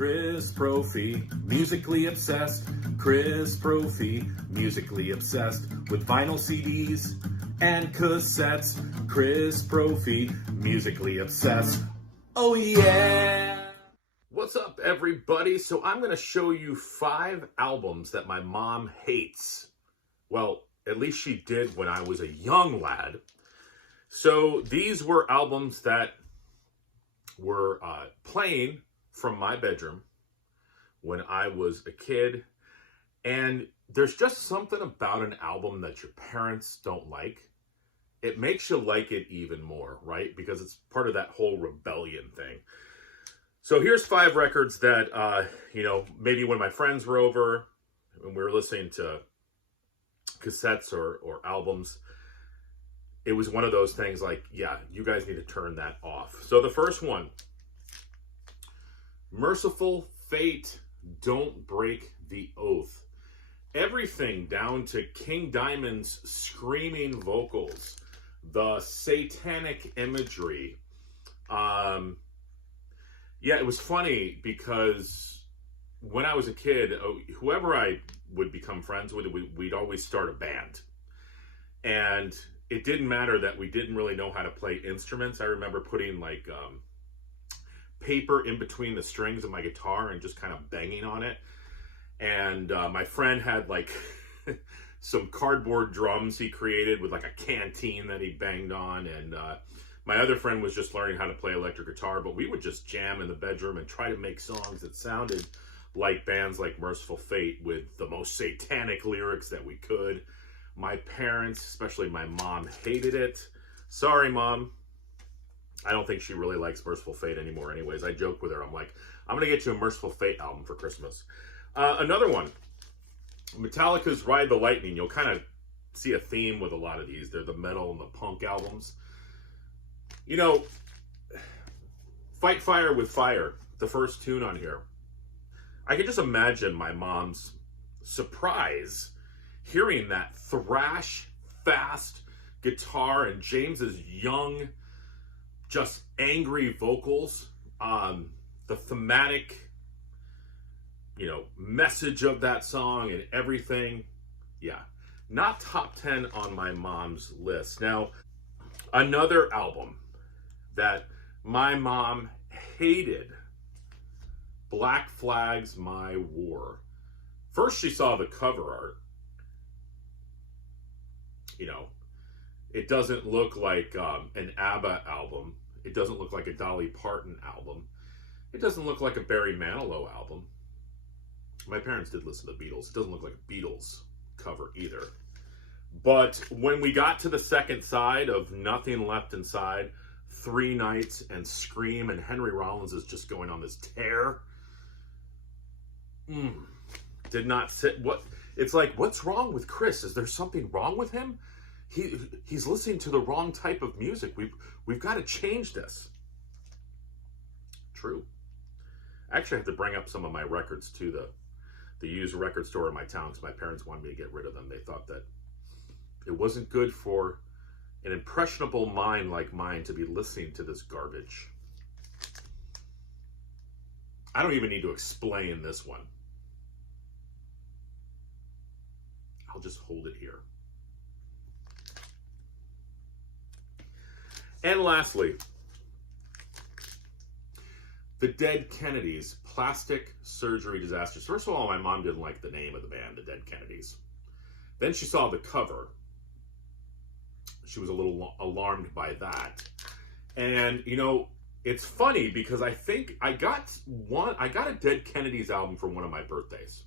Chris Prophy, musically obsessed. Chris Prophy, musically obsessed with vinyl CDs and cassettes. Chris Prophy, musically obsessed. Oh yeah! What's up, everybody? So I'm going to show you 5 albums that my mom hates. Well, at least she did when I was a young lad. So these were albums that were playing from my bedroom when I was a kid. And there's just something about an album that your parents don't like. It makes you like it even more, right? Because it's part of that whole rebellion thing. So here's 5 records that, maybe when my friends were over and we were listening to cassettes or albums, it was one of those things like, yeah, you guys need to turn that off. So the first one, Merciful Fate, Don't Break the Oath. Everything down to King Diamond's screaming vocals, the satanic imagery. Yeah, it was funny because when I was a kid, whoever I would become friends with, we'd always start a band. And it didn't matter that we didn't really know how to play instruments. I remember putting like paper in between the strings of my guitar and just kind of banging on it. And my friend had like some cardboard drums he created with like a canteen that he banged on. And my other friend was just learning how to play electric guitar, but we would just jam in the bedroom and try to make songs that sounded like bands like Merciful Fate with the most satanic lyrics that we could. My parents, especially my mom, hated it. Sorry, Mom. I don't think she really likes Merciful Fate anymore anyways. I joke with her. I'm like, I'm going to get you a Merciful Fate album for Christmas. Another one, Metallica's Ride the Lightning. You'll kind of see a theme with a lot of these. They're the metal and the punk albums. You know, Fight Fire with Fire, the first tune on here. I can just imagine my mom's surprise hearing that thrash, fast guitar and James's young, just angry vocals. The thematic, message of that song and everything. Yeah, not top 10 on my mom's list. Now, another album that my mom hated, Black Flag's My War. First, she saw the cover art. It doesn't look like an ABBA album. It doesn't look like a Dolly Parton album. It doesn't look like a Barry Manilow album. My parents did listen to the Beatles. It doesn't look like a Beatles cover either. But when we got to the second side of Nothing Left Inside, 3 Nights and Scream, and Henry Rollins is just going on this tear. Did not sit. What? It's like, what's wrong with Chris? Is there something wrong with him? He's listening to the wrong type of music. We've got to change this. True. Actually, I have to bring up some of my records to the used record store in my town because my parents wanted me to get rid of them. They thought that it wasn't good for an impressionable mind like mine to be listening to this garbage. I don't even need to explain this one. I'll just hold it here. And lastly, the Dead Kennedys, Plastic Surgery Disasters. First of all, my mom didn't like the name of the band, the Dead Kennedys. Then she saw the cover. She was a little alarmed by that. And, it's funny because I think I got a Dead Kennedys album for one of my birthdays.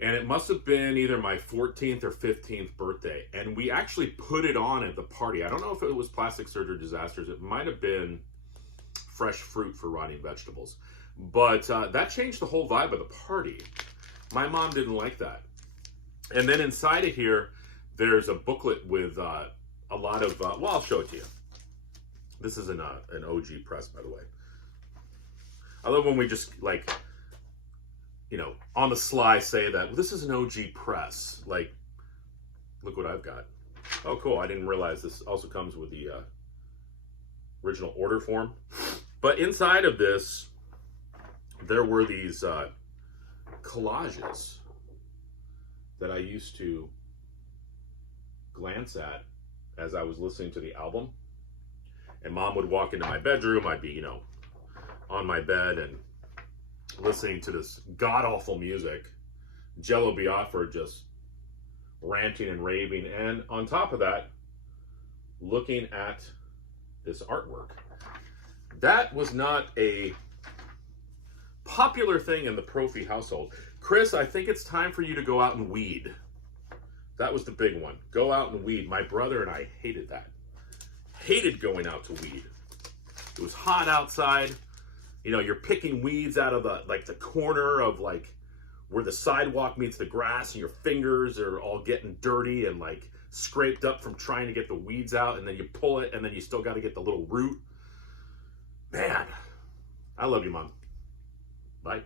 And it must have been either my 14th or 15th birthday. And we actually put it on at the party. I don't know if it was Plastic Surgery Disasters. It might have been Fresh Fruit for Rotting Vegetables. But that changed the whole vibe of the party. My mom didn't like that. And then inside of here, there's a booklet with a lot of... I'll show it to you. This is an OG press, by the way. I love when we just, on the sly say that, well, this is an OG press. Like, look what I've got. Oh, cool. I didn't realize this also comes with the original order form. But inside of this, there were these collages that I used to glance at as I was listening to the album. And Mom would walk into my bedroom. I'd be, on my bed and listening to this god-awful music. Jello Biafra just ranting and raving. And on top of that, looking at this artwork. That was not a popular thing in the Profi household. Chris, I think it's time for you to go out and weed. That was the big one. Go out and weed. My brother and I hated that. Hated going out to weed. It was hot outside. You're picking weeds out of the corner of where the sidewalk meets the grass, and your fingers are all getting dirty and scraped up from trying to get the weeds out, and then you pull it, and then you still got to get the little root. Man, I love you, Mom. Bye.